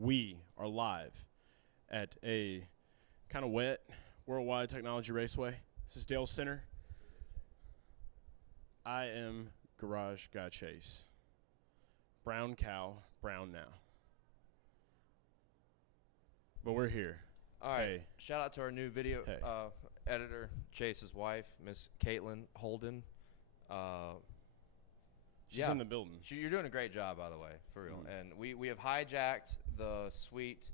We are live at a kind of wet Worldwide Technology Raceway. This is Dalescenter. I am Garage Guy Chase. Brown cow, brown now. But we're here. All right. Hey. Shout out to our new video editor, Chase's wife, Miss Caitlin Holden. She's in the building. You're doing a great job, by the way, for real. And we have hijacked the suite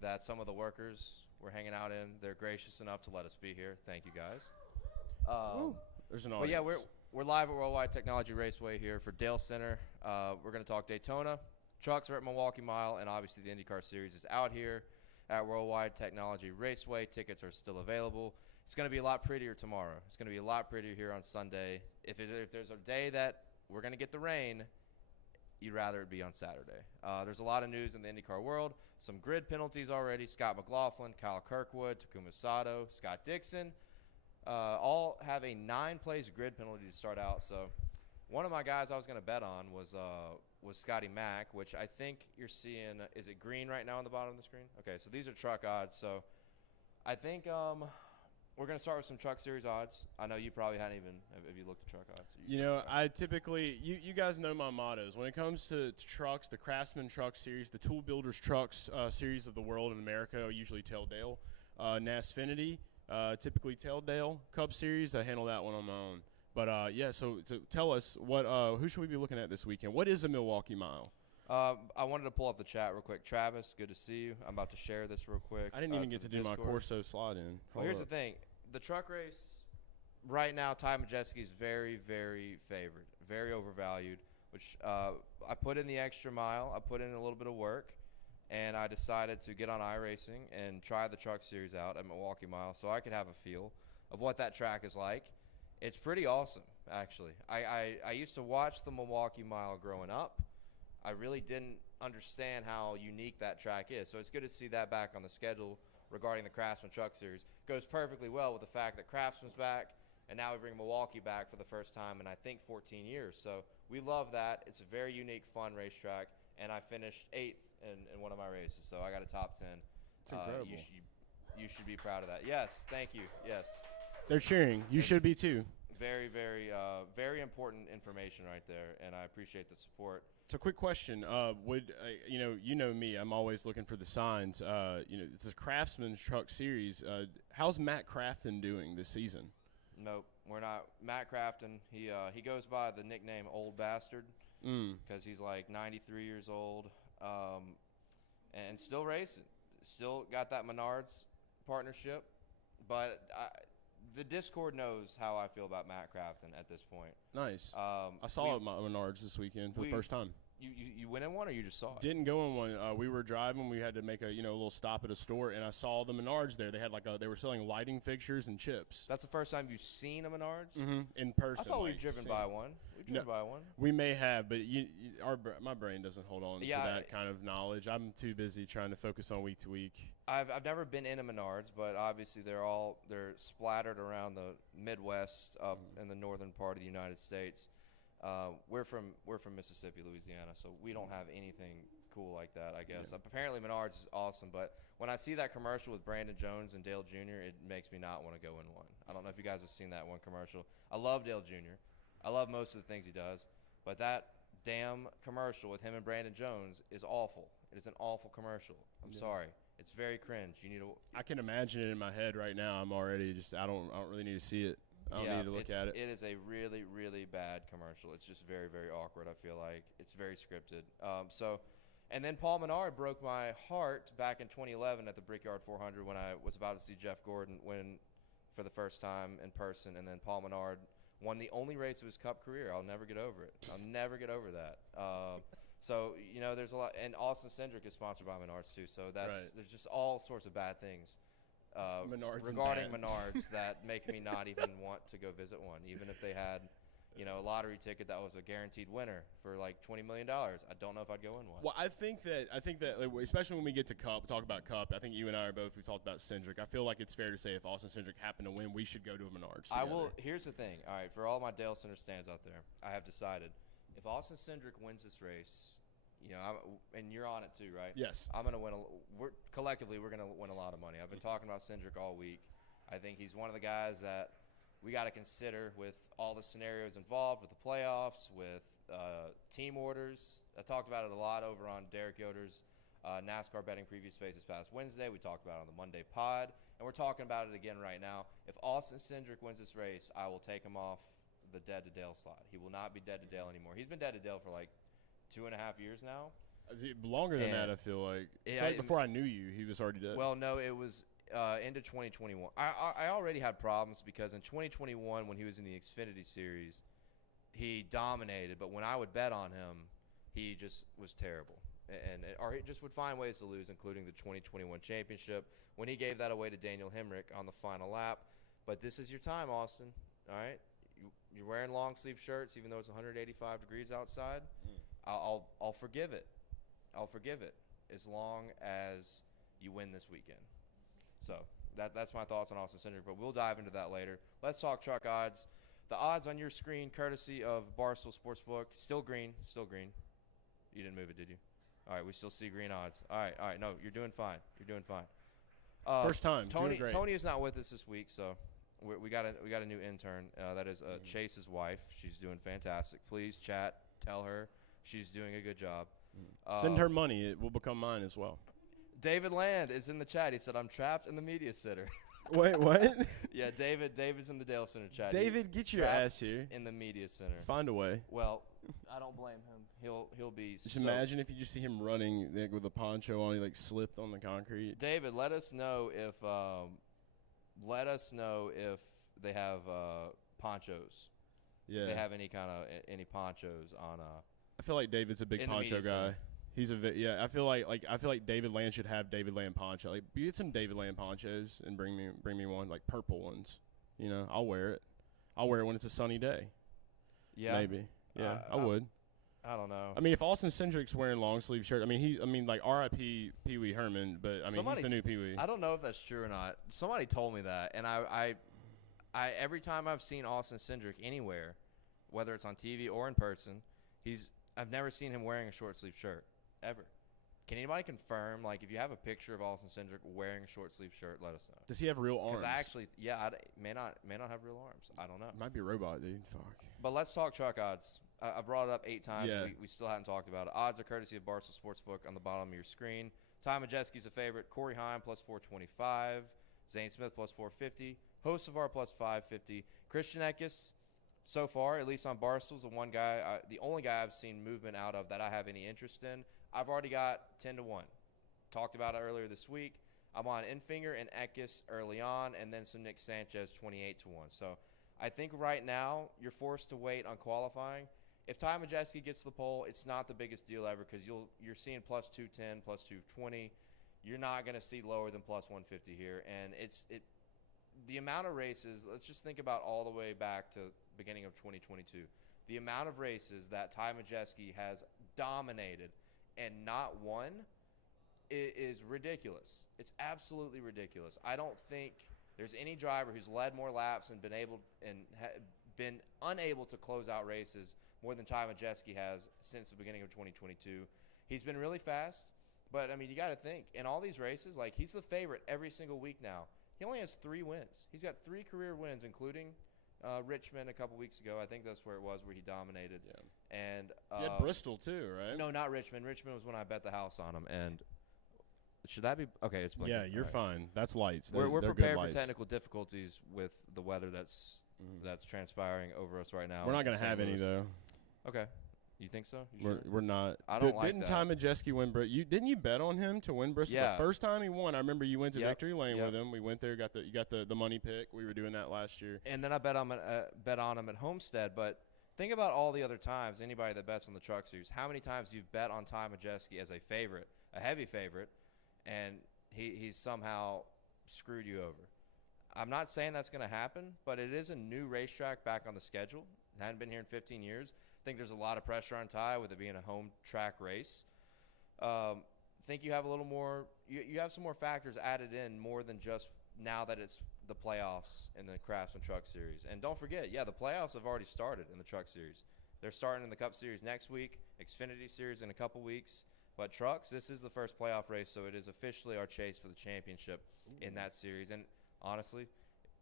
that some of the workers were hanging out in. They're gracious enough to let us be here. Thank you, guys. There's an audience. But yeah, we're live at Worldwide Technology Raceway here for Dalescenter. We're going to talk Daytona. Trucks are at Milwaukee Mile, and obviously the IndyCar Series is out here at Worldwide Technology Raceway. Tickets are still available. It's going to be a lot prettier tomorrow. It's going to be a lot prettier here on Sunday. If there's a day that we're going to get the rain, you'd rather it be on Saturday. There's a lot of news in the IndyCar world. Some grid penalties already. Scott McLaughlin, Kyle Kirkwood, Takuma Sato, Scott Dixon, all have a 9-place grid penalty to start out. So one of my guys I was going to bet on was Scotty Mack, which I think you're seeing. Is it green right now on the bottom of the screen? Okay, so these are truck odds. So I think we're going to start with some Truck Series odds. I know you probably hadn't even – have you looked at truck odds? I typically – you guys know my mottos. When it comes to trucks, the Craftsman Truck Series, the Tool Builders Trucks Series of the world in America, I usually tell Dale. NASFinity, typically tell Dale. Cup Series, I handle that one on my own. But, so tell us, who should we be looking at this weekend? What is a Milwaukee Mile? I wanted to pull up the chat real quick. Travis, good to see you. I'm about to share this real quick. I didn't even get to do Discord. my Corso slot in. Well, here's the thing. The truck race right now, Ty Majeski is very, very favored, very overvalued, which I put in the extra mile. I put in a little bit of work, and I decided to get on iRacing and try the Truck Series out at Milwaukee Mile so I could have a feel of what that track is like. It's pretty awesome, actually. I used to watch the Milwaukee Mile growing up. I really didn't understand how unique that track is. So it's good to see that back on the schedule regarding the Craftsman Truck Series. Goes perfectly well with the fact that Craftsman's back, and now we bring Milwaukee back for the first time in, I think, 14 years. So we love that. It's a very unique, fun racetrack, and I finished 8th in one of my races. So I got a top 10. It's incredible. You should be proud of that. Yes, thank you. Yes. They're cheering. You should be too. Very, very, very important information right there, and I appreciate the support. So, quick question: you know me? I'm always looking for the signs. It's a Craftsman Truck Series. How's Matt Crafton doing this season? Nope, we're not. Matt Crafton, he goes by the nickname Old Bastard because he's like 93 years old and still racing. Still got that Menards partnership, but the Discord knows how I feel about Matt Crafton at this point. Nice. I saw him at Menards this weekend for the first time. You went in one, or you just saw it? Didn't go in one. We were driving. We had to make a little stop at a store, and I saw the Menards there. They had they were selling lighting fixtures and chips. That's the first time you've seen a Menards? Mm-hmm. In person. I thought we've driven by one. We've driven by one. We may have, but my brain doesn't hold on to that kind of knowledge. I'm too busy trying to focus on week to week. I've never been in a Menards, but obviously they're splattered around the Midwest, up in the northern part of the United States. We're from Mississippi, Louisiana, so we don't have anything cool like that, I guess. Yeah. Apparently Menards is awesome, but when I see that commercial with Brandon Jones and Dale Jr., it makes me not want to go in one. I don't know if you guys have seen that one commercial. I love Dale Jr. I love most of the things he does, but that damn commercial with him and Brandon Jones is awful. It is an awful commercial. I'm sorry. It's very cringe. You need to. I can imagine it in my head right now. I'm already I don't really need to see it. I don't need to look at it. It is a really, really bad commercial. It's just very, very awkward, I feel like. It's very scripted. And then Paul Menard broke my heart back in 2011 at the Brickyard 400 when I was about to see Jeff Gordon win for the first time in person. And then Paul Menard won the only race of his Cup career. I'll never get over it. I'll never get over that. So, there's a lot. And Austin Cindric is sponsored by Menards, too. So there's just all sorts of bad things regarding Menards that make me not even want to go visit one, even if they had, a lottery ticket that was a guaranteed winner for like $20 million. I don't know if I'd go in one. Well, I think that especially when we get to Cup, talk about Cup. I think you and I we talked about Cindric. I feel like it's fair to say if Austin Cindric happened to win, we should go to a Menards together. I will. Here's the thing. All right, for all my Dalescenter stands out there, I have decided if Austin Cindric wins this race, and you're on it too, right? Yes. I'm gonna win. Collectively, we're gonna win a lot of money. I've been talking about Cindric all week. I think he's one of the guys that we got to consider with all the scenarios involved, with the playoffs, with team orders. I talked about it a lot over on Derek Yoder's NASCAR betting preview space this past Wednesday. We talked about it on the Monday pod, and we're talking about it again right now. If Austin Cindric wins this race, I will take him off the dead to Dale slide. He will not be dead to Dale anymore. He's been dead to Dale for like 2.5 years now. Longer than that, I feel like. Before I knew you, he was already dead. Well, no, it was into 2021. I already had problems because in 2021, when he was in the Xfinity Series, he dominated. But when I would bet on him, he just was terrible. Or he just would find ways to lose, including the 2021 championship when he gave that away to Daniel Hemrick on the final lap. But this is your time, Austin. All right? You're wearing long-sleeve shirts even though it's 185 degrees outside. I'll forgive it. I'll forgive it as long as you win this weekend. So that's my thoughts on Austin Cindric, but we'll dive into that later. Let's talk truck odds. The odds on your screen, courtesy of Barstool Sportsbook, still green. You didn't move it, did you? All right, we still see green odds. All right. No, you're doing fine. First time. Tony, doing great. Tony is not with us this week, so we got a new intern. That is Chase's wife. She's doing fantastic. Please chat. Tell her she's doing a good job. Send her money. It will become mine as well. David Land is in the chat. He said, I'm trapped in the media center. Wait, what? Yeah, David's in the Dalescenter chat. David, get your ass here. In the media center. Find a way. Well, I don't blame him. He'll be Just imagine if you just see him running with a poncho on, he slipped on the concrete. David, let us know if they have ponchos. Yeah. If they have any any ponchos on I feel like David's a big poncho guy. Center. He's I feel like David Land should have David Land poncho. Like, get some David Land ponchos and bring me one, like purple ones. I'll wear it. I'll wear it when it's a sunny day. Yeah, maybe. Yeah, I would. I don't know. I mean, if Austin Cindric's wearing long sleeve shirt, R.I.P. Pee Wee Herman, but he's the new Pee Wee. I don't know if that's true or not. Somebody told me that, and I every time I've seen Austin Cindric anywhere, whether it's on TV or in person, I've never seen him wearing a short sleeve shirt. Ever. Can anybody confirm, if you have a picture of Austin Cindric wearing a short-sleeve shirt, let us know. Does he have real arms? Because actually, may not have real arms. I don't know. Might be a robot, dude. Fuck. But let's talk truck odds. I brought it up 8 times. Yeah. We still haven't talked about it. Odds are courtesy of Barstool Sportsbook on the bottom of your screen. Ty Majeski's a favorite. Corey Heim plus 425. Zane Smith plus 450. Hocevar plus 550. Christian Eckes, so far, at least on Barstool, is the only guy I've seen movement out of that I have any interest in. I've already got 10-1. Talked about it earlier this week. I'm on Enfinger and Eckes early on, and then some Nick Sanchez 28-1. So I think right now you're forced to wait on qualifying. If Ty Majeski gets the pole, it's not the biggest deal ever because you're seeing plus 210, plus 220. You're not going to see lower than plus 150 here, and the amount of races. Let's just think about all the way back to beginning of 2022. The amount of races that Ty Majeski has dominated and not won is ridiculous. It's absolutely ridiculous. I don't think there's any driver who's led more laps and been unable to close out races more than Ty Majeski has since the beginning of 2022. He's been really fast, but you got to think in all these races, he's the favorite every single week now. He only has 3 wins. He's got 3 career wins, including Richmond a couple weeks ago. I think that's where it was where he dominated. Yeah. And you had Bristol too, right? No, not Richmond. Richmond was when I bet the house on him. And should that be okay? It's blinking. Yeah, you're fine. That's lights. We're they're prepared good for technical difficulties with the weather that's transpiring over us right now. We're not going to have any though. Okay. You think so? We're not. I don't like didn't that. Ty Majeski win Bristol? Didn't you bet on him to win Bristol? Yeah. The first time he won, I remember you went to Victory Lane with him. We went there, you got the money pick. We were doing that last year. And then I bet on him at Homestead. But think about all the other times, anybody that bets on the Truck Series, how many times you've bet on Ty Majeski as a favorite, a heavy favorite, and he's somehow screwed you over. I'm not saying that's going to happen, but it is a new racetrack back on the schedule. It hadn't been here in 15 years. I think there's a lot of pressure on Ty with it being a home track race. Think you have a little more you have some more factors added in more than just now that it's the playoffs in the Craftsman Truck Series. And don't forget, the playoffs have already started in the Truck Series. They're starting in the Cup Series next week, Xfinity Series in a couple weeks. But trucks, this is the first playoff race, so it is officially our chase for the championship in that series. And honestly,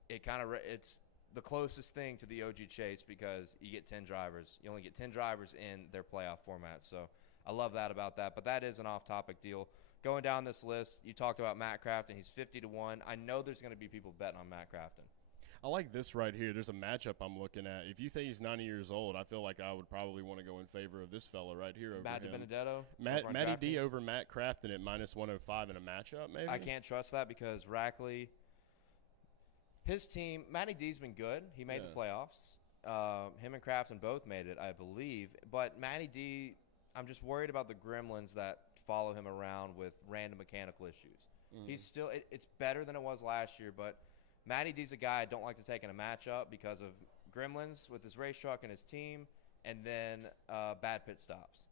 it's the closest thing to the OG chase because you get 10 drivers. You only get 10 drivers in their playoff format. So I love that about that. But that is an off-topic deal. Going down this list, you talked about Matt Crafton. He's 50-1. I know there's going to be people betting on Matt Crafton. I like this right here. There's a matchup I'm looking at. If you think he's 90 years old, I feel like I would probably want to go in favor of this fella right here over Matt him. Benedetto. Matty D over Matt Crafton at -105 in a matchup, maybe? I can't trust that because Rackley, his team, Matty D's been good. He made the playoffs. Him and Crafton both made it, I believe. But Matty D, I'm just worried about the gremlins that follow him around with random mechanical issues. He's still – it's better than it was last year, but – Matty D's a guy I don't like to take in a matchup because of gremlins with his race truck and his team, and then bad pit stops.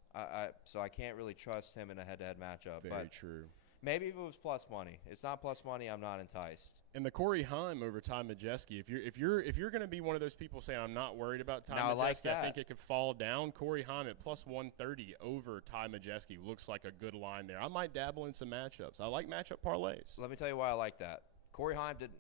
So I can't really trust him in a head-to-head matchup. Very true. Maybe if it was plus money. It's not plus money. I'm not enticed. And the Corey Heim over Ty Majeski. If you're going to be one of those people saying I'm not worried about Ty Majeski, I think it could fall down. Corey Heim at +130 over Ty Majeski looks like a good line there. I might dabble in some matchups. I like matchup parlays. Let me tell you why I like that. Corey Heim did.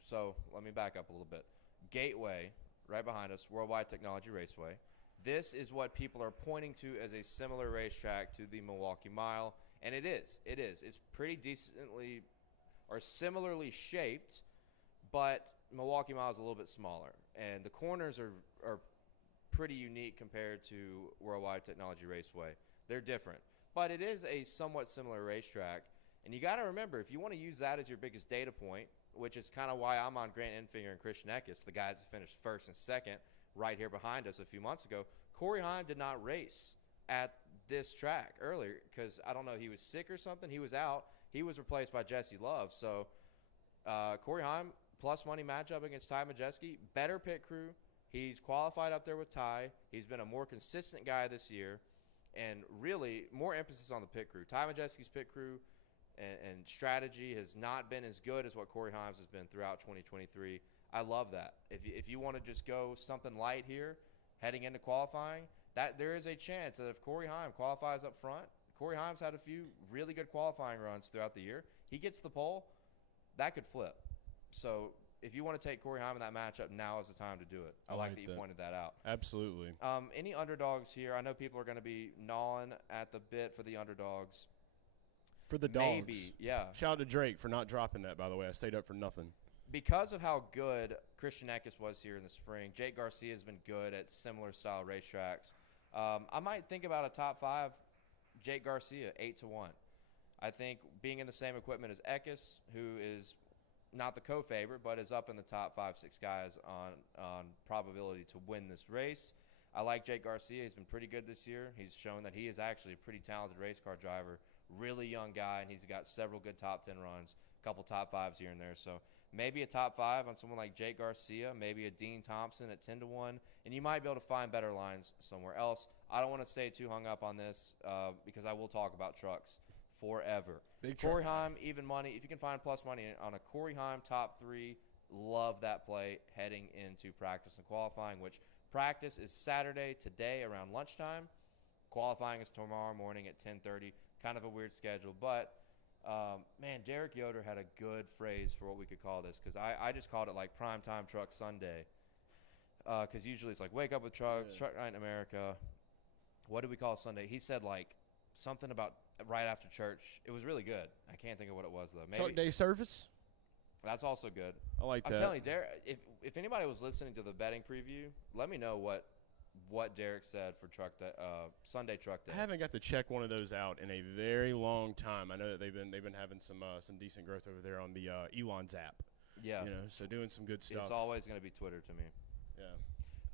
So let me back up a little bit. Gateway, right behind us, Worldwide Technology Raceway. This is what people are pointing to as a similar racetrack to the Milwaukee Mile, and it is. It is. It's pretty decently or similarly shaped, but Milwaukee Mile is a little bit smaller, and the corners are pretty unique compared to Worldwide Technology Raceway. They're different, but it is a somewhat similar racetrack, and you got to remember, if you want to use that as your biggest data point, which is kind of why I'm on Grant Enfinger and Christian Eckes, the guys that finished first and second right here behind us a few months ago. Corey Heim did not race at this track earlier because, I don't know, he was sick or something. He was out. He was replaced by Jesse Love. So Corey Heim, plus money matchup against Ty Majeski, better pit crew. He's qualified up there with Ty. He's been a more consistent guy this year, and really more emphasis on the pit crew. Ty Majeski's pit crew and strategy has not been as good as what Corey Heim's has been throughout 2023. I love that. If you want to just go something light here, heading into qualifying, that there is a chance that if Corey Heim qualifies up front, Corey Heim's had a few really good qualifying runs throughout the year. He gets the pole, that could flip. So if you want to take Corey Heim in that matchup, now is the time to do it. I like that you pointed that out. Absolutely. Any underdogs here? I know people are going to be gnawing at the bit for the underdogs. For the dogs. Maybe, yeah. Shout out to Drake for not dropping that, by the way. I stayed up for nothing. Because of how good Christian Eckes was here in the spring, Jake Garcia has been good at similar style racetracks. I might think about a top 5, Jake Garcia, 8-1. I think being in the same equipment as Eckes, who is not the co-favorite, but is up in the top 5-6 guys on probability to win this race. I like Jake Garcia. He's been pretty good this year. He's shown that he is actually a pretty talented race car driver. Really young guy, and he's got several good top 10 runs, a couple top 5s here and there. So maybe a top 5 on someone like Jake Garcia, maybe a Dean Thompson at 10-1, and you might be able to find better lines somewhere else. I don't want to stay too hung up on this because I will talk about trucks forever. Corey Heim, even money. If you can find plus money on a Corey Heim top 3, love that play heading into practice and qualifying, which practice is Saturday today around lunchtime. Qualifying is tomorrow morning at 10:30. Kind of a weird schedule, but man, Derek Yoder had a good phrase for what we could call this because I just called it like Primetime Truck Sunday because usually it's like Wake Up with Trucks, Truck Night in America. What do we call Sunday? He said like something about right after church. It was really good. I can't think of what it was though. Maybe Truck Day Service? That's also good. I like that. I'm telling you, Derek, if anybody was listening to the betting preview, let me know what Derek said for Sunday Truck Day. I haven't got to check one of those out in a very long time. I know that they've been having some decent growth over there on the Elon's app. Yeah. So doing some good stuff. It's always going to be Twitter to me. Yeah.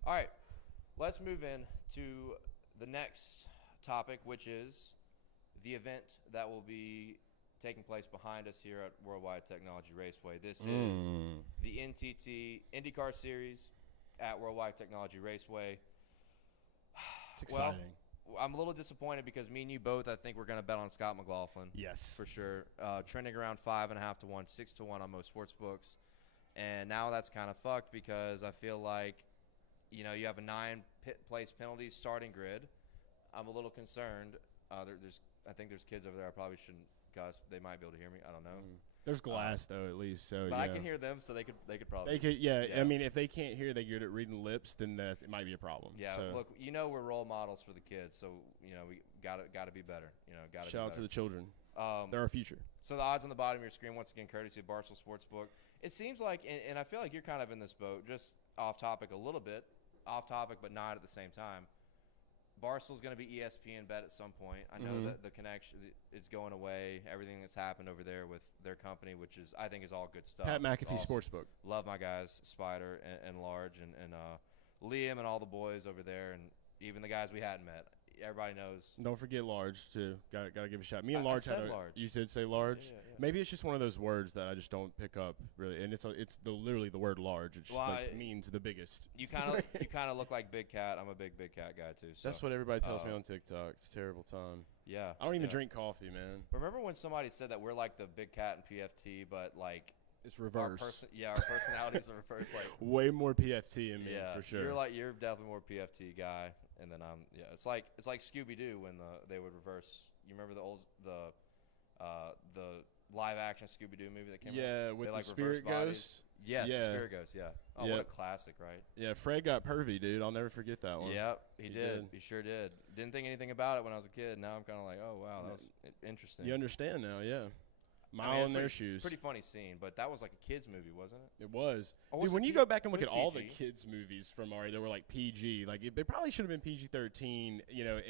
All right. Let's move in to the next topic, which is the event that will be taking place behind us here at Worldwide Technology Raceway. This is the NTT IndyCar Series at Worldwide Technology Raceway. It's exciting. Well, I'm a little disappointed because me and you both, I think we're going to bet on Scott McLaughlin. Yes. For sure. Trending around 5.5-1, 6-1 on most sports books. And now that's kind of fucked because I feel like, You have a 9-place penalty starting grid. I'm a little concerned. I think there's kids over there. I probably shouldn't cuss. They might be able to hear me. I don't know. There's glass though, at least. So but I can hear them, so they could probably. They could, yeah. I mean, if they can't hear, they're good at reading lips. Then it might be a problem. Yeah. So. Look, we're role models for the kids, so we gotta be better. Shout out to the children. They're our future. So the odds on the bottom of your screen, once again, courtesy of Barstool Sportsbook. It seems like, and I feel like you're kind of in this boat, just off topic a little bit, off topic but not at the same time. Barstool's going to be ESPN bet at some point. I know that the connection is going away. Everything that's happened over there with their company, which I think is all good stuff. Pat McAfee Sportsbook. Love my guys, Spider and Large and Liam and all the boys over there, and even the guys we hadn't met. Everybody knows. Don't forget Large too. Got to give a shout. Me and Large had Large. You did say Large. Yeah. Maybe it's just one of those words that I just don't pick up really, and it's literally the word large. It means the biggest. You kind of look like Big Cat. I'm a big Cat guy too. So. That's what everybody tells me on TikTok. It's a terrible time. Yeah. I don't even drink coffee, man. Remember when somebody said that we're like the Big Cat and PFT, but like. It's reverse. Our personalities are reversed. Like way more PFT in me for sure. You're definitely more PFT guy, and then it's like Scooby Doo when they would reverse. You remember the live action Scooby Doo movie that came out? Yeah, with the spirit ghost. Yes, the spirit ghost. Yeah. Oh, what a classic, right? Yeah, Fred got pervy, dude. I'll never forget that one. Yep, he did. He sure did. Didn't think anything about it when I was a kid. Now I'm kind of like, oh wow, that's interesting. You understand now, yeah. Mile in their shoes. Pretty funny scene, but that was like a kids movie, wasn't it? It was. Dude, when you go back and look at all the kids movies from Mario, they were like PG. Like they probably should have been PG-13,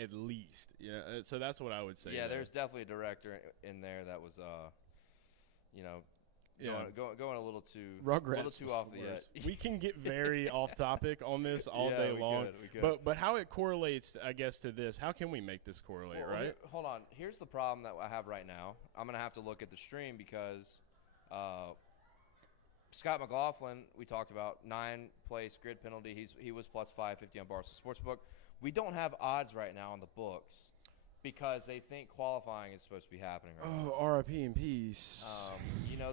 at least. So that's what I would say. Yeah, there's definitely a director in there that was, going a little too off the edge. We can get very off topic on this all day long. We could. But how it correlates, I guess, to this? How can we make this correlate? Right? Hold on. Here's the problem that I have right now. I'm gonna have to look at the stream because Scott McLaughlin, we talked about 9-place grid penalty. He was plus 550 on Barstool Sportsbook. We don't have odds right now on the books. Because they think qualifying is supposed to be happening right now. Oh, RIP in peace.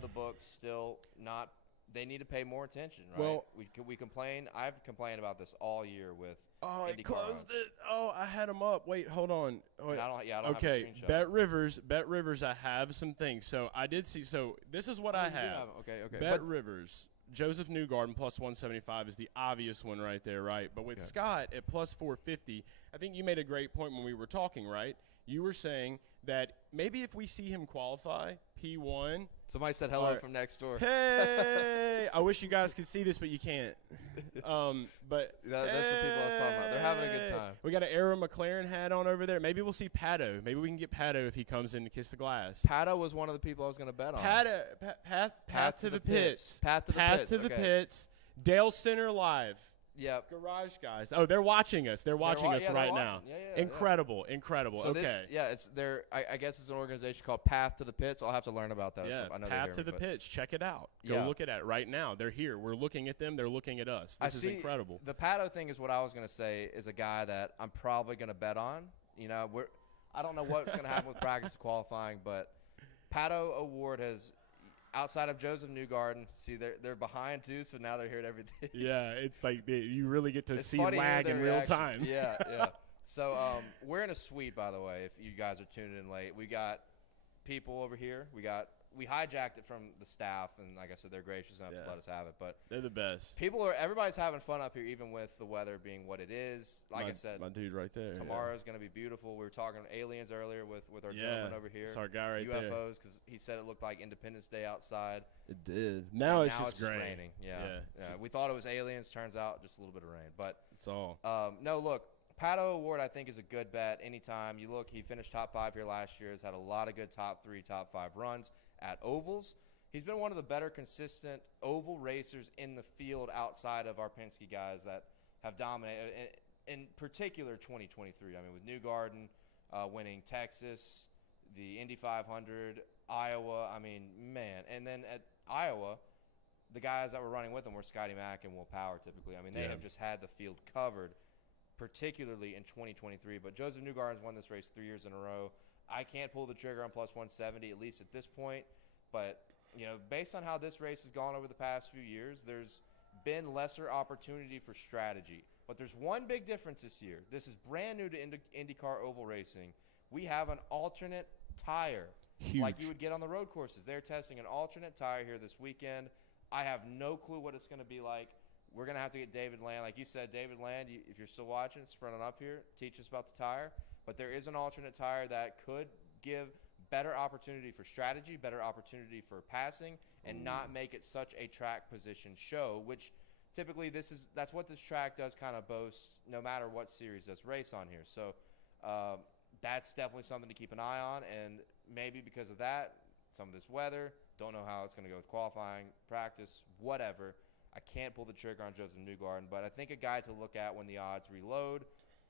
The books still not – they need to pay more attention, right? Well, we complain – I've complained about this all year with IndyCar. It closed it. Oh, I had them up. Wait, hold on. Wait. I don't have a screenshot. Bet Rivers, I have some things. So I did see – so this is what I have. Okay. Bet Rivers. Joseph Newgarden plus 175 is the obvious one right there, right? But with Scott at plus 450, I think you made a great point when we were talking, right? You were saying that maybe if we see him qualify, P1. Somebody said hello from next door. Hey! I wish you guys could see this, but you can't. But that's the people I was talking about. They're having a good time. We got an Arrow McLaren hat on over there. Maybe we'll see Pato. Maybe we can get Pato if he comes in to kiss the glass. Pato was one of the people I was going to bet on. Path to the pits. Path to the pits. Dalescenter live. Yep. Garage guys. Oh, they're watching us. They're watching us right now. Yeah, Incredible. So okay. It's there. I guess it's an organization called Path to the Pits. I'll have to learn about that. Yeah, I know Path to the Pits. Check it out. Go look at it right now. They're here. We're looking at them. They're looking at us. This is incredible. The Pato thing is what I was going to say is a guy that I'm probably going to bet on. I don't know what's going to happen with practice qualifying, but Pato Award has – outside of Joseph Newgarden, see they're behind too, so now they're hearing everything. Yeah, it's like you really get to see lag in real time. Yeah. So we're in a suite, by the way, if you guys are tuning in late. We got people over here. We hijacked it from the staff, and like I said, they're gracious enough to let us have it. But they're the best. Everybody's having fun up here, even with the weather being what it is. Like I said, my dude right there. Tomorrow's going to be beautiful. We were talking aliens earlier with our gentleman over here. It's our guy right UFOs, there. UFOs, because he said it looked like Independence Day outside. It did. Now it's just raining. Yeah. We thought it was aliens. Turns out just a little bit of rain. But it's all. No, look. Pato Award, I think, is a good bet anytime. You look, he finished top 5 here last year. Has had a lot of good top 3, top 5 runs at ovals. He's been one of the better consistent oval racers in the field outside of our Penske guys that have dominated, in particular 2023. I mean, with Newgarden winning Texas, the Indy 500, Iowa. I mean, man. And then at Iowa, the guys that were running with him were Scotty Mack and Will Power typically. I mean, they have just had the field covered, particularly in 2023. But Joseph Newgarden's won this race 3 years in a row. I can't pull the trigger on plus 170, at least at this point. But, based on how this race has gone over the past few years, there's been lesser opportunity for strategy. But there's one big difference this year. This is brand new to IndyCar oval racing. We have an alternate tire. Huge. Like you would get on the road courses. They're testing an alternate tire here this weekend. I have no clue what it's going to be like. We're going to have to get David Land. Like you said, David Land, if you're still watching, sprint on up here, teach us about the tire. But there is an alternate tire that could give better opportunity for strategy, better opportunity for passing, and not make it such a track position show, which typically that's what this track does kind of boast no matter what series does race on here. So that's definitely something to keep an eye on, and maybe because of that, some of this weather, don't know how it's going to go with qualifying, practice, whatever. I can't pull the trigger on Joseph Newgarden, but I think a guy to look at when the odds reload,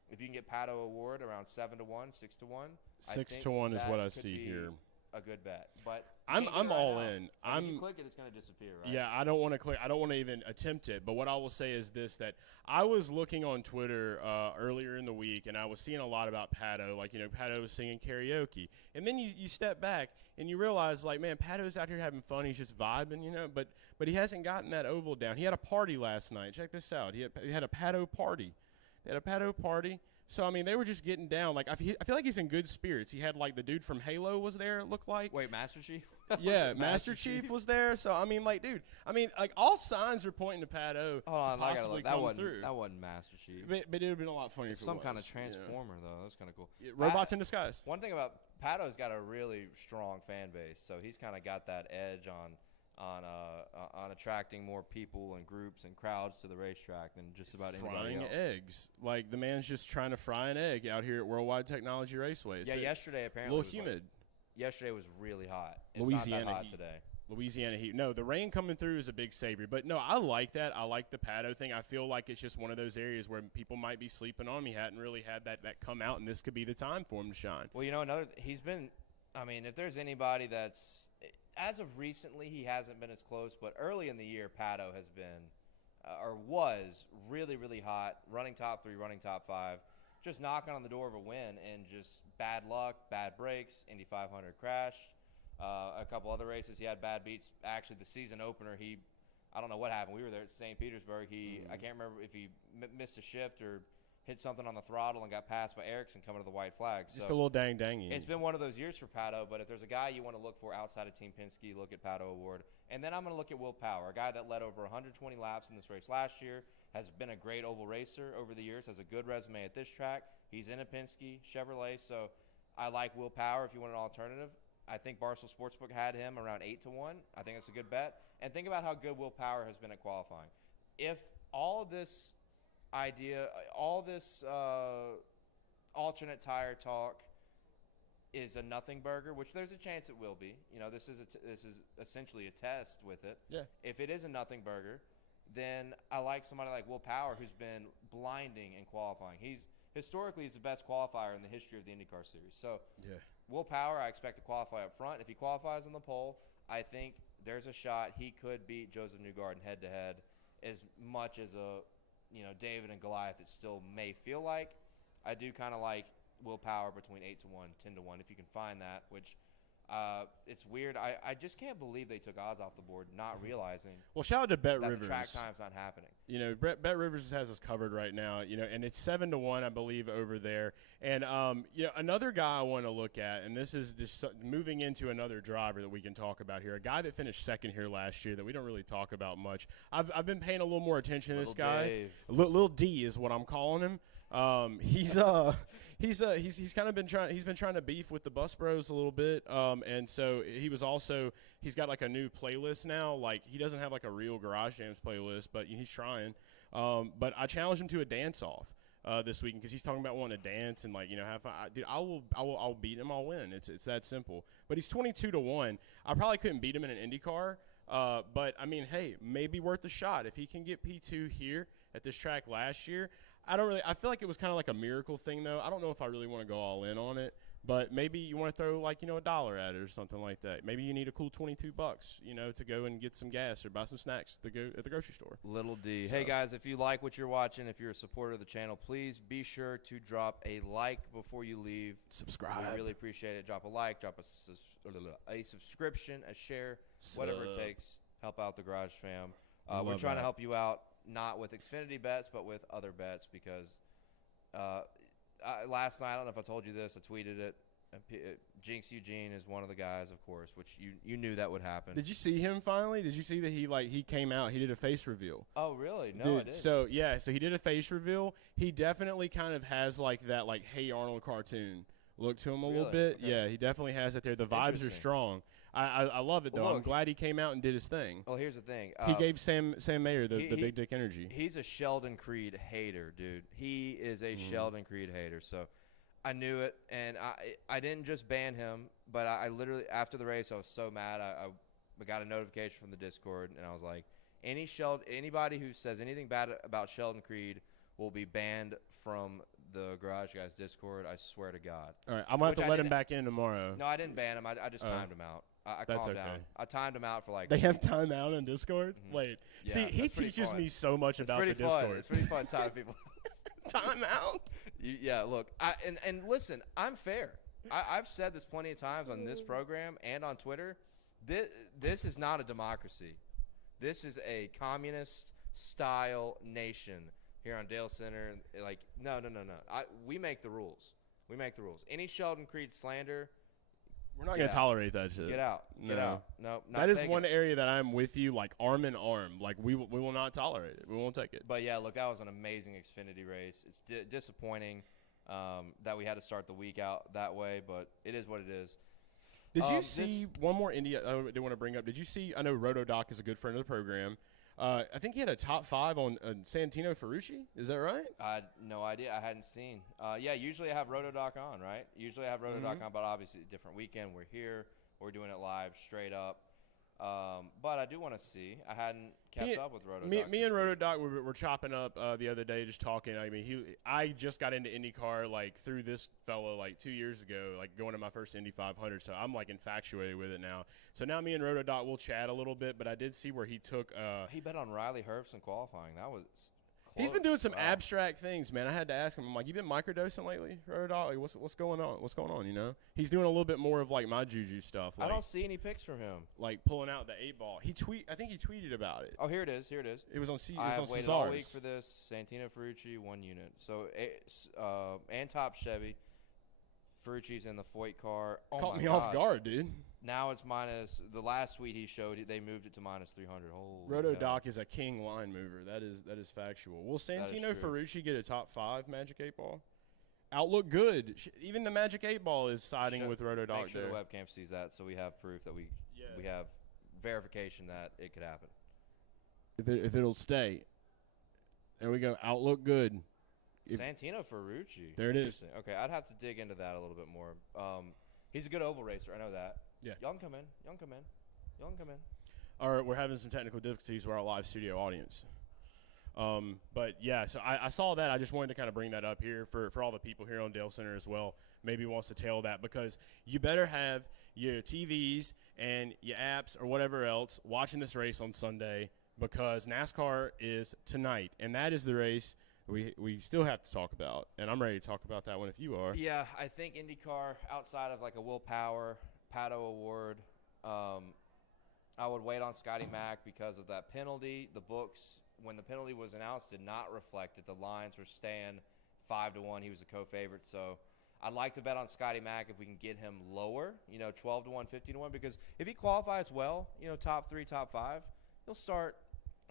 if you can get Pato Award around 7-1, 6-1. 6-1 is what I see here. A good bet, but I'm all in. If you click it, it's going to disappear, right? Yeah, I don't want to click. I don't want to even attempt it. But what I will say is this: that I was looking on Twitter earlier in the week, and I was seeing a lot about Pato. Like, Pato was singing karaoke, and then you step back and you realize, like, man, Pato's out here having fun. He's just vibing, But he hasn't gotten that oval down. He had a party last night. Check this out. He had a Pato party. They had a Pato party. So, I mean, they were just getting down. Like, I feel like he's in good spirits. He had, like, the dude from Halo was there, it looked like. Wait, Master Chief? Yeah, Master Chief was there. So, I mean, like, dude, all signs are pointing to Pato to possibly come through. That wasn't Master Chief. But it would have been a lot funnier if it some was, kind of transformer, though. That's kind of cool. Robots in disguise. One thing about Pato's got a really strong fan base, so he's kind of got that edge on attracting more people and groups and crowds to the racetrack than just about anybody else. Frying eggs. Like, the man's just trying to fry an egg out here at Worldwide Technology Raceway. Yeah, yesterday apparently a little humid. Yesterday was really hot. It's Louisiana not that hot heat. today. Louisiana heat. No, the rain coming through is a big savior. But, no, I like that. I like the Pato thing. I feel like it's just one of those areas where people might be sleeping on. He hadn't really had that come out, and this could be the time for him to shine. Well, if there's anybody that's – as of recently, he hasn't been as close, but early in the year, Pato has been or was really, really hot, running top 3, running top 5, just knocking on the door of a win, and just bad luck, bad breaks. Indy 500 crashed. A couple other races, he had bad beats. Actually, the season opener, I don't know what happened. We were there at St. Petersburg. I can't remember if he missed a shift or hit something on the throttle and got passed by Ericsson coming to the white flag. Just a little dangy. It's been one of those years for Pato, but if there's a guy you want to look for outside of Team Penske, look at Pato Award. And then I'm going to look at Will Power, a guy that led over 120 laps in this race last year, has been a great oval racer over the years, has a good resume at this track. He's in a Penske, Chevrolet, so I like Will Power if you want an alternative. I think Barstool Sportsbook had him around 8-1. I think that's a good bet. And think about how good Will Power has been at qualifying. If all this alternate tire talk is a nothing burger, which there's a chance it will be. This is essentially a test with it. Yeah. If it is a nothing burger, then I like somebody like Will Power, who's been blinding in qualifying. He's the best qualifier in the history of the IndyCar series. So yeah. Will Power, I expect to qualify up front. If he qualifies on the pole, I think there's a shot he could beat Joseph Newgarden head-to-head as much as David and Goliath it still may feel like. I do kind of like Will Power between 8-1, 10-1, if you can find that, which it's weird. I just can't believe they took odds off the board, not realizing. Well, shout out to Bet Rivers. The track time's not happening. Bet Rivers has us covered right now. And it's 7-1, I believe, over there. And another guy I want to look at, and this is just moving into another driver that we can talk about here. A guy that finished second here last year that we don't really talk about much. I've been paying a little more attention to this guy. Dave. Little D is what I'm calling him. He's kind of been trying to beef with the Bus Bros a little bit. And so he's got like a new playlist now. Like, he doesn't have like a real Garage Jams playlist, but he's trying. But I challenged him to a dance off this weekend because he's talking about wanting to dance and have fun. Dude, I'll beat him. I'll win. It's that simple. But he's 22-1. I probably couldn't beat him in an IndyCar. But I mean, hey, maybe worth a shot if he can get P2 here at this track last year. I feel like it was kind of like a miracle thing, though. I don't know if I really want to go all in on it, but maybe you want to throw $1 at it or something like that. Maybe you need a cool $22, to go and get some gas or buy some snacks at the grocery store. Little D. So. Hey, guys, if you like what you're watching, if you're a supporter of the channel, please be sure to drop a like before you leave. Subscribe. We really appreciate it. Drop a like, drop a subscription, a share, whatever it takes. Help out the Garage Fam. We're trying to help you out. not with Xfinity bets, but with other bets because last night, I don't know if I told you this, I tweeted it. Jinx Eugene is one of the guys, of course, which you knew that would happen. Did you see him finally? Did you see that he came out? He did a face reveal. Oh, really? No, Dude, I didn't. So he did a face reveal. He definitely kind of has like that Hey Arnold cartoon look to him a little bit. Okay. Yeah, he definitely has it there. The vibes are strong. I love it though. Well, look, I'm glad he came out and did his thing. Well, here's the thing. He gave Sam Mayer the big dick energy. He's a Sheldon Creed hater, dude. He is a Sheldon Creed hater. So I knew it, and I didn't just ban him, but I literally after the race I was so mad. I got a notification from the Discord, and I was like, anybody who says anything bad about Sheldon Creed will be banned from the Garage Guys Discord. I swear to God. All right, I'm gonna have to let him back in tomorrow. No, I didn't ban him. I just timed him out. I That's calmed okay. down. I timed him out for like. They have time out on Discord. Mm-hmm. Wait, Yeah, see, he that's pretty teaches fun. me so much It's about pretty the fun. Discord. It's pretty fun timing people. Time out. Yeah, look, and listen, I'm fair. I've said this plenty of times on this program and on Twitter. This is not a democracy. This is a communist-style nation here on Dalescenter. Like, no. We make the rules. We make the rules. Any Sheldon Creed slander, We're not going to tolerate that shit. get out. Get out. No, not that is taking one it. area that I'm with you, like arm in arm. Like we will not tolerate it. We won't take it. But yeah, look, that was an amazing Xfinity race. It's disappointing that we had to start the week out that way, but it is what it is. Did you see one more India? I did want to bring up. Did you see? I know RotoDoc is a good friend of the program. I think he had a top 5 on Santino Ferrucci. Is that right? I had no idea. I hadn't seen. Yeah, usually I have RotoDoc on, right? Usually I have RotoDoc on, but obviously a different weekend. We're here. We're doing it live, straight up. But I do want to see. I hadn't kept up with RotoDoc. Me and RotoDoc were chopping up the other day, just talking. I mean, I just got into IndyCar like through this fellow like 2 years ago, like going to my first Indy 500. So I'm like infatuated with it now. So now me and RotoDoc will chat a little bit. But I did see where he took. He bet on Riley Herbst in qualifying. That was. He's been doing some abstract things, man. I had to ask him. I'm like, you been microdosing lately, RotoDoc? Like, what's going on? What's going on? You know, he's doing a little bit more of like my juju stuff. Like, I don't see any pics from him. Like pulling out the 8-ball. I think he tweeted about it. Oh, here it is. It was on I have waited all week Cesar's. for this. Santino Ferrucci, 1 unit. So, and top Chevy. Ferrucci's in the Foyt car. Oh Caught my me God. off guard, dude. Now it's minus. The last tweet he showed, they moved it to minus 300. RotoDoc is a king line mover. That is factual. Will Santino true. Ferrucci get a top 5 Magic 8-ball? Outlook good. Even the Magic 8-ball is siding with RotoDoc. Make sure the webcam sees that, so we have proof that we have verification that it could happen. If it'll stay. There we go. Outlook good. Santino Ferrucci. There it is. Okay, I'd have to dig into that a little bit more. He's a good oval racer. I know that. Yeah. Y'all can come in. All right, we're having some technical difficulties with our live studio audience. But, yeah, so I saw that. I just wanted to kind of bring that up here for all the people here on Dalescenter as well. Maybe wants to tail that because you better have your TVs and your apps or whatever else watching this race on Sunday because NASCAR is tonight, and that is the race we still have to talk about, and I'm ready to talk about that one if you are. Yeah, I think IndyCar, outside of like a Will Power, Pato Award, I would wait on Scotty Mack because of that penalty. The books, when the penalty was announced, did not reflect it. The lines were staying 5-1. He was a co-favorite, so I'd like to bet on Scotty Mack if we can get him lower, 12-1, 15-1, because if he qualifies well, top 3, top 5, he'll start.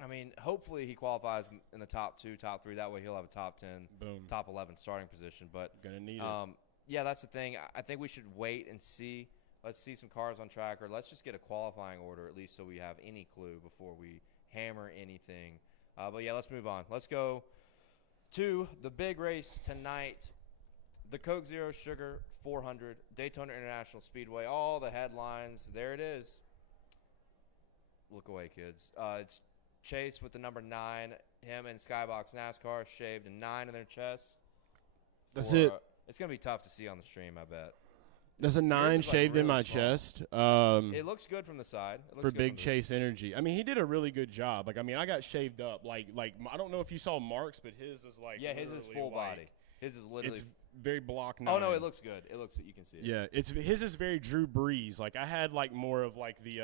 I mean, hopefully he qualifies in the top 2, top 3. That way he'll have a top 10, Boom. top 11 starting position. But Gonna need it. Yeah, that's the thing. I think we should wait and see. Let's see some cars on track, or let's just get a qualifying order at least so we have any clue before we hammer anything. But, yeah, let's move on. Let's go to the big race tonight, the Coke Zero Sugar 400, Daytona International Speedway. All the headlines. There it is. Look away, kids. It's Chase with the number 9. Him and Skybox NASCAR shaved a 9 in their chest. That's it. It's going to be tough to see on the stream, I bet. There's a 9 shaved in my chest. It looks good from the side. For big Chase energy. I mean, he did a really good job. Like, I mean, I got shaved up. Like I don't know if you saw Mark's, but his is like his is full white. body. His is literally very block 9. Oh no, it looks good. It looks, you can see it. Yeah, his is very Drew Brees. Like I had like more of like the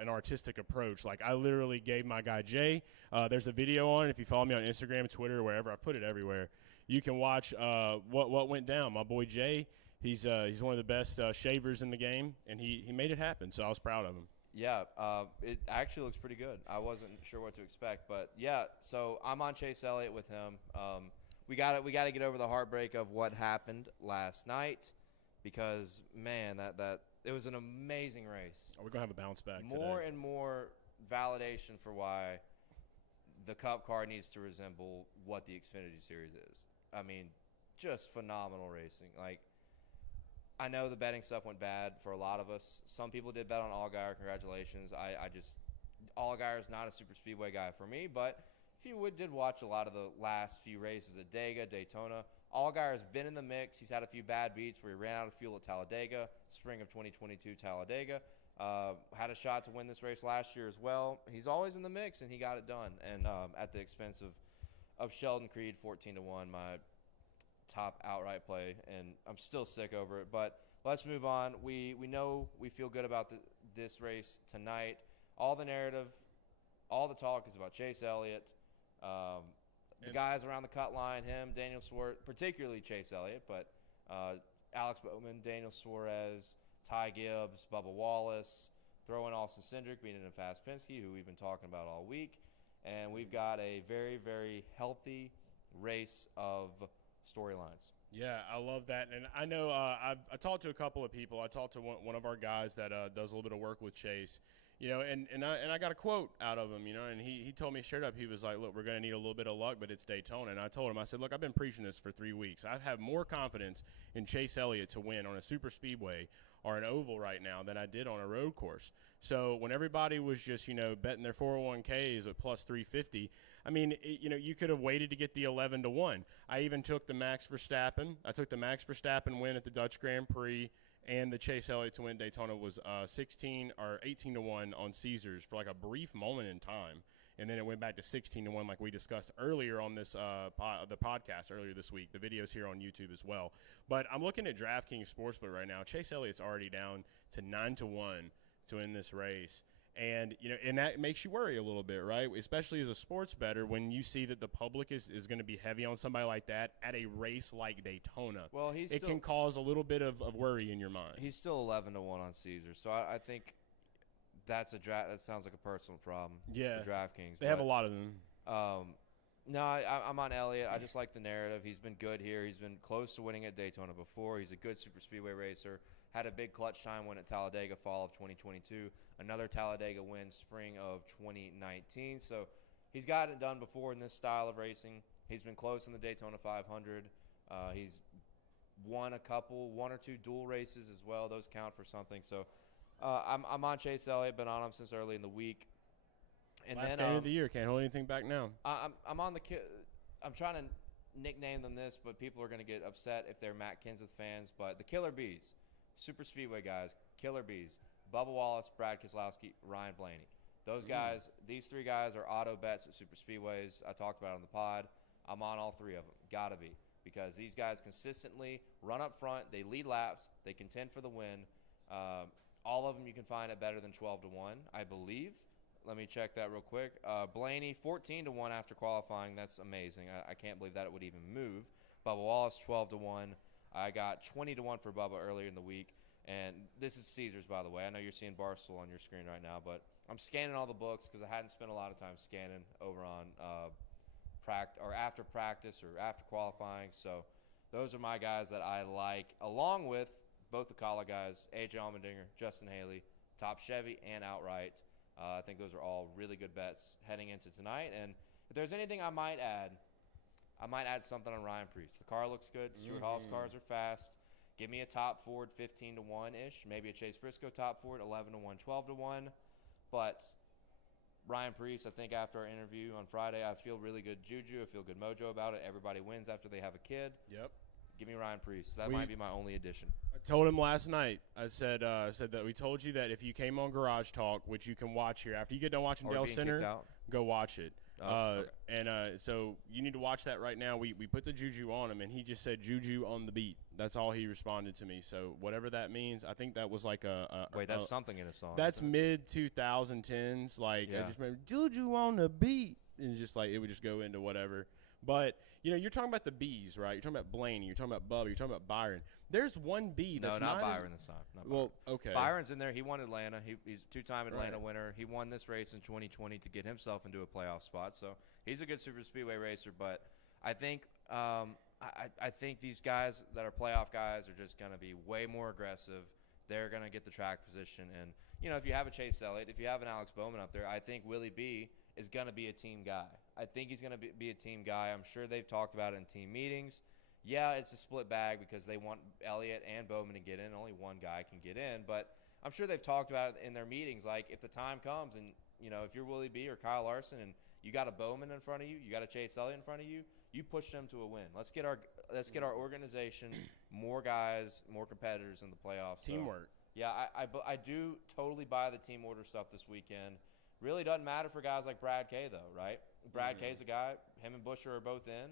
an artistic approach. Like I literally gave my guy Jay. There's a video on it. If you follow me on Instagram, Twitter, or wherever, I put it everywhere. You can watch what went down. My boy Jay, he's one of the best shavers in the game, and he made it happen. So I was proud of him. Yeah, it actually looks pretty good. I wasn't sure what to expect, but yeah. So I'm on Chase Elliott with him. We got to get over the heartbreak of what happened last night, because man, that it was an amazing race. We're gonna have a bounce back. More today. and more validation for why the Cup car needs to resemble what the Xfinity Series is. I mean, just phenomenal racing. Like, I know the betting stuff went bad for a lot of us. Some people did bet on Allgaier. Congratulations. Allgaier is not a super speedway guy for me, but if you did watch a lot of the last few races at Daytona, Allgaier has been in the mix. He's had a few bad beats where he ran out of fuel at Talladega, spring of 2022 Talladega. Had a shot to win this race last year as well. He's always in the mix, and he got it done. And at the expense of Sheldon Creed, 14-1, my top outright play, and I'm still sick over it. But let's move on. We know we feel good about this race tonight. All the narrative, all the talk is about Chase Elliott. The guys around the cut line, him, Daniel Suarez, particularly Chase Elliott, but Alex Bowman, Daniel Suarez, Ty Gibbs, Bubba Wallace, throw in Austin Cindric, beating in Fast Penske, who we've been talking about all week. And we've got a very, very healthy race of storylines. Yeah, I love that. And I know I talked to a couple of people. I talked to one of our guys that does a little bit of work with Chase. You know, and I got a quote out of him, you know, and he told me straight up, he was like, look, we're going to need a little bit of luck, but it's Daytona. And I told him, I said, look, I've been preaching this for 3 weeks. I have more confidence in Chase Elliott to win on a super speedway or an oval right now than I did on a road course. So when everybody was just, you know, betting their 401ks at plus 350, I mean, you know, you could have waited to get the 11-1. I even took the Max Verstappen. I took the Max Verstappen win at the Dutch Grand Prix, and the Chase Elliott to win Daytona was 16 or 18-1 on Caesars for like a brief moment in time, and then it went back to 16-1 like we discussed earlier on this the podcast earlier this week. The video's here on YouTube as well. But I'm looking at DraftKings Sportsbook right now. Chase Elliott's already down to 9-1 to win this race. And, you know, and that makes you worry a little bit, right? Especially as a sports bettor when you see that the public is going to be heavy on somebody like that at a race like Daytona. Well, it can cause a little bit of worry in your mind. He's still 11-1 on Caesar, so I think that sounds like a personal problem. Yeah, for DraftKings. They have a lot of them. No, I'm on Elliott. I just like the narrative. He's been good here. He's been close to winning at Daytona before. He's a good super speedway racer. Had a big clutch time win at Talladega fall of 2022. Another Talladega win spring of 2019. So he's gotten it done before in this style of racing. He's been close in the Daytona 500. He's won one or two dual races as well. Those count for something. So I'm on Chase Elliott. Been on him since early in the week. And Last then, game of the year. Can't hold anything back now. I'm on I'm trying to nickname them this, but people are going to get upset if they're Matt Kenseth fans. But the Killer Bees, super speedway guys, Killer Bees, Bubba Wallace, Brad Keselowski, Ryan Blaney. Those guys, these three guys are auto bets at super speedways. I talked about it on the pod. I'm on all three of them. Gotta be, because these guys consistently run up front. They lead laps. They contend for the win. All of them you can find at better than 12-1, I believe. Let me check that real quick. Blaney, 14-1 after qualifying. That's amazing. I can't believe that it would even move. Bubba Wallace, 12-1. I got 20-1 for Bubba earlier in the week. And this is Caesars, by the way. I know you're seeing Barstool on your screen right now, but I'm scanning all the books because I hadn't spent a lot of time scanning over on after practice or after qualifying. So those are my guys that I like, along with both the Kala guys, AJ Allmendinger, Justin Haley, Top Chevy, and Outright. I think those are all really good bets heading into tonight. And if there's anything I might add something on Ryan Preece. The car looks good. Stuart Hall's cars are fast. Give me a top Ford 15-1-ish. Maybe a Chase Briscoe top Ford 11-1, 12-1. But Ryan Preece, I think after our interview on Friday, I feel really good juju. I feel good mojo about it. Everybody wins after they have a kid. Yep. Give me Ryan Preece. That might be my only addition. I told him last night. I said that we told you that if you came on Garage Talk, which you can watch here after you get done watching Dalescenter, go watch it. Okay. And so you need to watch that right now. We put the juju on him, and he just said juju on the beat. That's all he responded to me. So whatever that means, I think that was like Wait, that's something in a song. That's isn't it? mid 2010s. Like I Yeah. just remember juju on the beat, and just like it would just go into whatever. But you're talking about the B's, right? You're talking about Blaney. You're talking about Bubba. You're talking about Byron. There's one B that's not not Byron this time. Not Byron. Well, okay. Byron's in there. He won Atlanta. He's two-time Atlanta Right. winner. He won this race in 2020 to get himself into a playoff spot. So he's a good super speedway racer. But I think I think these guys that are playoff guys are just going to be way more aggressive. They're going to get the track position. And, if you have a Chase Elliott, if you have an Alex Bowman up there, I think Willie B is going to be a team guy. I think he's going to be a team guy. I'm sure they've talked about it in team meetings. Yeah, it's a split bag because they want Elliott and Bowman to get in. Only one guy can get in. But I'm sure they've talked about it in their meetings. Like, if the time comes and, if you're Willie B or Kyle Larson and you got a Bowman in front of you, you got a Chase Elliott in front of you, you push them to a win. Let's get our organization, more guys, more competitors in the playoffs. Teamwork. So, yeah, I do totally buy the team order stuff this weekend. Really doesn't matter for guys like Brad K, though, right? Brad K's a guy. Him and Busher are both in.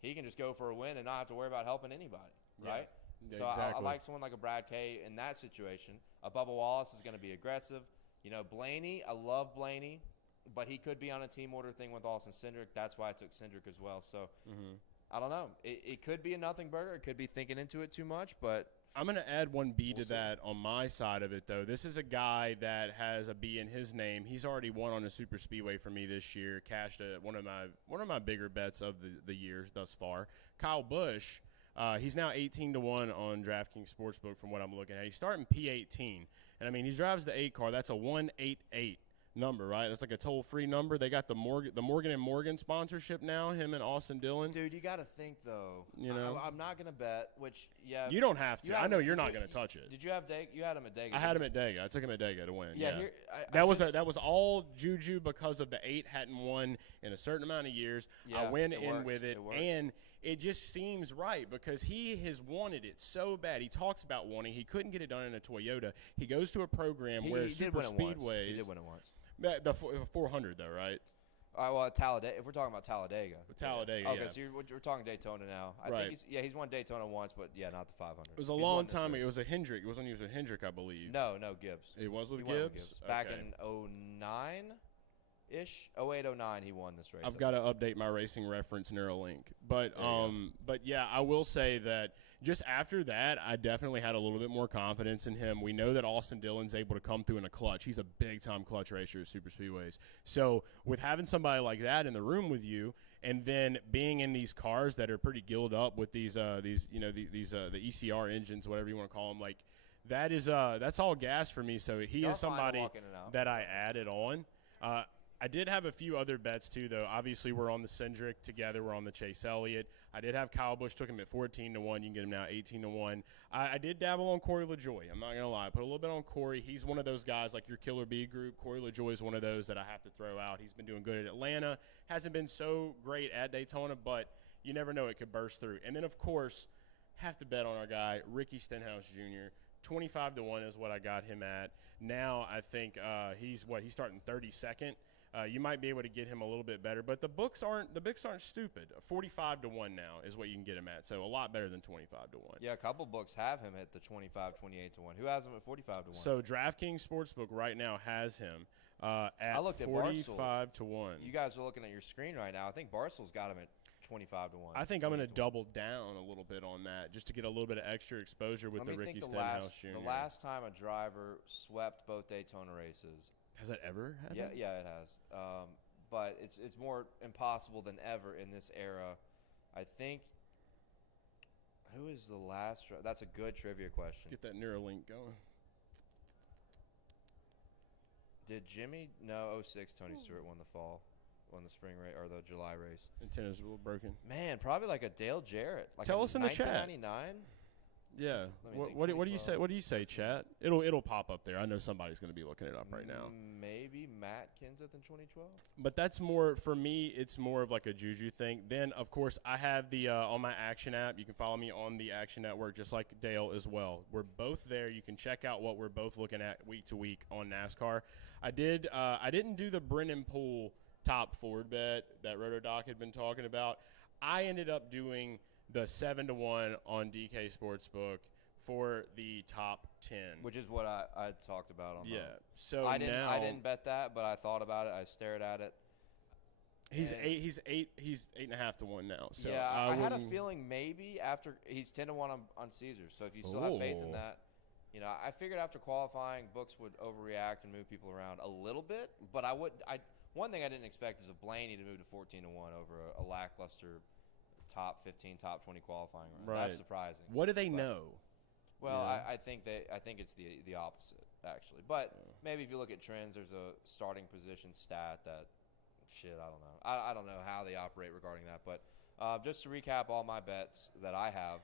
He can just go for a win and not have to worry about helping anybody, right? Yeah, so exactly. I like someone like a Brad K in that situation. A Bubba Wallace is going to be aggressive. Blaney, I love Blaney, but he could be on a team order thing with Austin Cindric. That's why I took Cindric as well. So I don't know. It could be a nothing burger. It could be thinking into it too much, but I'm going to add one B We'll to see. that on my side of it, though. This is a guy that has a B in his name. He's already won on a super speedway for me this year. Cashed one of my bigger bets of the year thus far. Kyle Busch, he's now 18-1 on DraftKings Sportsbook from what I'm looking at. He's starting P18, and I mean he drives the 8 car. That's a 188 number, right? That's like a toll-free number. They got the Morgan & Morgan sponsorship now, him and Austin Dillon. dude, you got to think though. I'm not going to bet. Which You don't have to. I know you're not you- going to touch it. Did you have Dega? You had him at Dega. I had him at Dega. I took him at Dega to win. Yeah, That that was all juju because of the 8 hadn't won in a certain amount of years. I Yeah, went it in worked. with it, It worked. and it just seems right because he has wanted it so bad. He talks about wanting. He couldn't get it done in a Toyota. He goes to a program where he did super win it once. speedways. He did win it once. The 400 though, right? All right, well, Talladega. If we're talking about Talladega. Talladega, Okay, yeah. so we're talking Daytona now. I Right. think he's won Daytona once, but yeah, not the 500. It was a He's long won this time ago. race. It was a Hendrick. It was when he was with Hendrick, I believe. No, Gibbs. It was with He won with Gibbs. Back Okay. in 09-ish, 08, 09, he won this race. I've got to update my racing reference Neuralink. But yeah, I will say that just after that, I definitely had a little bit more confidence in him. We know that Austin Dillon's able to come through in a clutch. He's a big-time clutch racer at super speedways. So with having somebody like that in the room with you, and then being in these cars that are pretty gilled up with the ECR engines, whatever you want to call them, like that is that's all gas for me. So he Y'all is fine to somebody walk in and out. that I added on. I did have a few other bets too, though. Obviously, we're on the Cindric together. We're on the Chase Elliott. I did have Kyle Busch, took him at 14-1. You can get him now 18-1. I did dabble on Corey LaJoie. I'm not gonna lie. I put a little bit on Corey. He's one of those guys like your Killer B group. Corey LaJoie is one of those that I have to throw out. He's been doing good at Atlanta. Hasn't been so great at Daytona, but you never know, it could burst through. And then of course, have to bet on our guy Ricky Stenhouse Jr. 25-1 is what I got him at. Now I think he's starting 32nd. You might be able to get him a little bit better, but the books aren't stupid. 45-1 now is what you can get him at, so a lot better than 25-1. Yeah, a couple books have him at the 25, 28-1. Who has him at 45-1? So DraftKings Sportsbook right now has him at I looked at 45-1. You guys are looking at your screen right now. I think Barstool's got him at 25-1. I think I'm going to double down a little bit on that just to get a little bit of extra exposure with the Ricky Stenhouse Jr. The last time a driver swept both Daytona races. Has that ever happened? Yeah, it has. But it's more impossible than ever in this era. I think. Who is the last? That's a good trivia question. Get that Neuralink going. Did Jimmy? No, 06. Tony Stewart won the spring race or the July race. Antennas were broken. Man, probably like a Dale Jarrett. Like Tell us in the chat. 1999. Yeah. Let me think, What do you say? 2012. What do you say, chat? It'll pop up there. I know somebody's going to be looking it up right now. Maybe Matt Kenseth in 2012. But that's more for me. It's more of like a juju thing. Then of course I have the on my Action app. You can follow me on the Action Network, just like Dale as well. We're both there. You can check out what we're both looking at week to week on NASCAR. I didn't do the Brennan Poole top Ford bet that RotoDoc had been talking about. I ended up doing the 7-1 on DK Sportsbook for the top 10, which is what I talked about on. So I didn't bet that, but I thought about it. I stared at it. He's 8.5 to 1 now. So yeah, I had a feeling maybe after he's 10 to 1 on Caesars. So if you still have faith in that, I figured after qualifying, books would overreact and move people around a little bit. But one thing I didn't expect is a Blaney to move to 14 to 1 over a lackluster top 15, top 20 qualifying round. Right. That's surprising. What do they know? Well, I think it's the opposite actually. But maybe if you look at trends, there's a starting position stat that. Shit, I don't know. I don't know how they operate regarding that, but just to recap all my bets that I have,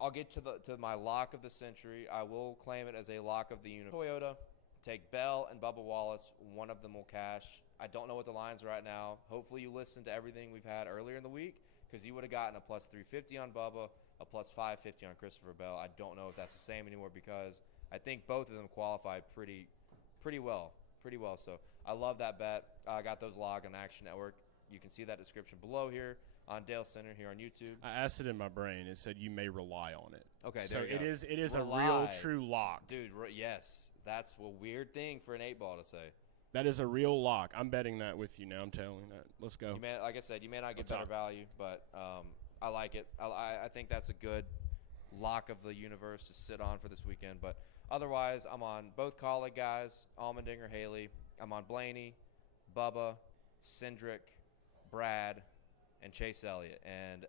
I'll get to my lock of the century. I will claim it as a lock of the universe. Toyota, take Bell and Bubba Wallace. One of them will cash. I don't know what the lines are right now. Hopefully you listened to everything we've had earlier in the week because you would have gotten a plus 350 on Bubba, a plus 550 on Christopher Bell. I don't know if that's the same anymore because I think both of them qualified pretty well. So I love that bet. I got those log on Action Network. You can see that description below here on Dalescenter here on YouTube. I asked it in my brain. It said you may rely on it. Okay, so there you go. It is a real true lock. Dude, yes. That's a weird thing for an 8-ball to say. That is a real lock. I'm betting that with you now. I'm telling that. Let's go. Like I said, you may not get better value, but I like it. I think that's a good lock of the universe to sit on for this weekend. But otherwise, I'm on both colleague guys, Allmendinger, Haley. I'm on Blaney, Bubba, Cindric, Brad, and Chase Elliott. And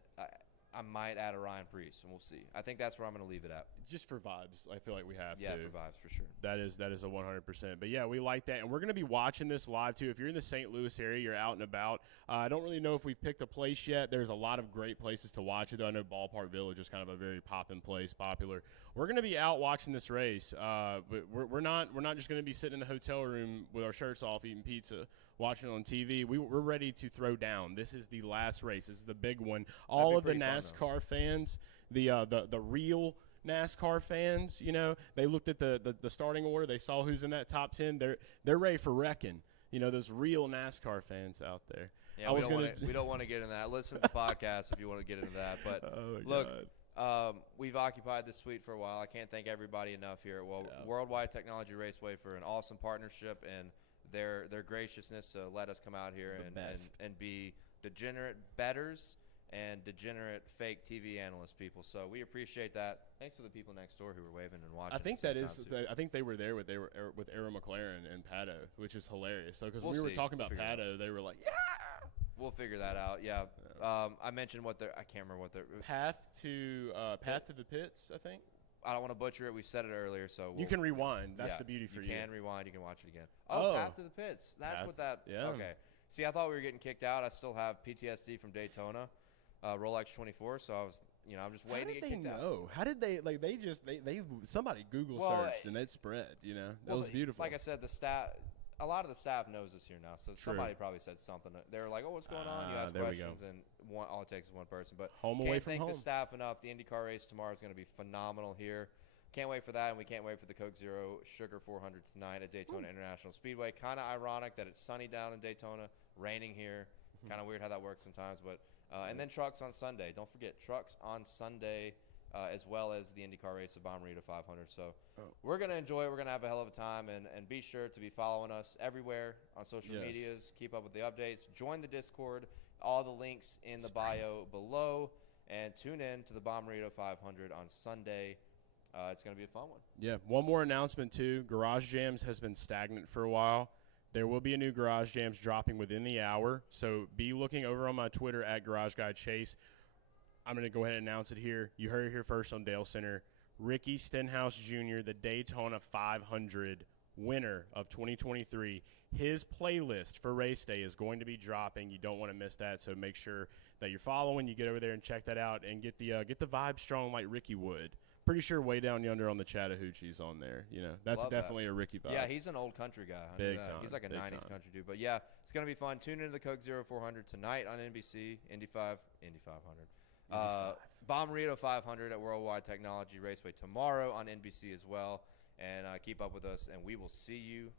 I might add a Ryan Preece, and we'll see. I think that's where I'm going to leave it at. Just for vibes, I feel like we have to. Yeah, for vibes, for sure. That is a 100%. But, yeah, we like that. And we're going to be watching this live, too. If you're in the St. Louis area, you're out and about. I don't really know if we've picked a place yet. There's a lot of great places to watch it, though. I know Ballpark Village is kind of a very poppin' place, popular. We're going to be out watching this race. But we're not just going to be sitting in the hotel room with our shirts off eating pizza, watching it on TV. We're ready to throw down. This is the last race. This is the big one. All of the NASCAR fans, the real NASCAR fans, they looked at the starting order. They saw who's in that top 10. They're ready for wrecking. Those real NASCAR fans out there. Yeah, we don't want to get into that. Listen to the podcast if you want to get into that. But look, we've occupied this suite for a while. I can't thank everybody enough here at Worldwide Technology Raceway for an awesome partnership and their graciousness to let us come out here and be degenerate bettors and degenerate fake TV analyst people. So we appreciate that. Thanks to the people next door who were waving and watching. I think they were there with Aaron McLaren and Pato, which is hilarious. So because we were talking about Pato, they were like, yeah. We'll figure that out. Yeah. I mentioned I can't remember what their path to the pits, I think. I don't want to butcher it. We said it earlier, so you can rewind. That's the beauty for you. You can rewind. You can watch it again. Path to the pits. That's what that. Yeah. Okay. See, I thought we were getting kicked out. I still have PTSD from Daytona, Rolex 24. So I was, I'm just waiting to get kicked out. How did they somebody Google searched and it spread. That was beautiful. Like I said, a lot of the staff knows us here now, so somebody probably said something. They were like, "Oh, what's going on?" You ask questions, and all it takes is one person. But can't thank the staff enough. The IndyCar race tomorrow is going to be phenomenal here. Can't wait for that, and we can't wait for the Coke Zero Sugar 400 tonight at Daytona International Speedway. Kind of ironic that it's sunny down in Daytona, raining here. Kind of weird how that works sometimes, but and then trucks on Sunday. Don't forget trucks on Sunday. As well as the IndyCar race of Bommarito 500. So we're going to enjoy it. We're going to have a hell of a time. And be sure to be following us everywhere on social medias. Keep up with the updates. Join the Discord. All the links in the bio below. And tune in to the Bommarito 500 on Sunday. It's going to be a fun one. Yeah. One more announcement, too. Garage Jams has been stagnant for a while. There will be a new Garage Jams dropping within the hour. So be looking over on my Twitter at Garage Guy Chase. I'm going to go ahead and announce it here. You heard it here first on Dalescenter. Ricky Stenhouse Jr., the Daytona 500 winner of 2023. His playlist for race day is going to be dropping. You don't want to miss that, so make sure that you're following. You get over there and check that out and get the vibe strong like Ricky would. Pretty sure way down yonder on the Chattahoochee's on there. That's definitely a Ricky vibe. Yeah, he's an old country guy. Big time. He's like a 90s country dude. But, yeah, it's going to be fun. Tune into the Coke Zero 400 tonight on NBC, Indy 500. Bommarito 500 at Worldwide Technology Raceway tomorrow on NBC as well. And keep up with us, and we will see you